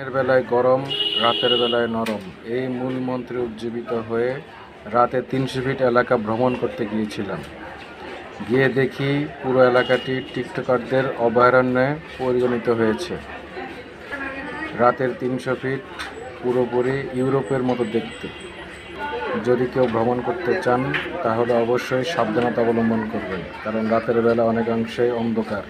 দিনের বেলায় গরম, রাতের বেলায় নরম। এই মূল মন্ত্রে উজ্জীবিত হয়ে রাতে তিনশো ফিট এলাকা ভ্রমণ করতে গিয়েছিলাম। গিয়ে দেখি পুরো এলাকাটি টিকটকারদের অভয়ারণ্যে পরিগণিত হয়েছে। রাতের তিনশো ফিট পুরোপুরি ইউরোপের মতো দেখতে। যদি কেউ ভ্রমণ করতে চান, তাহলে অবশ্যই সাবধানতা অবলম্বন করবেন, কারণ রাতের বেলা অনেকাংশে অন্ধকার।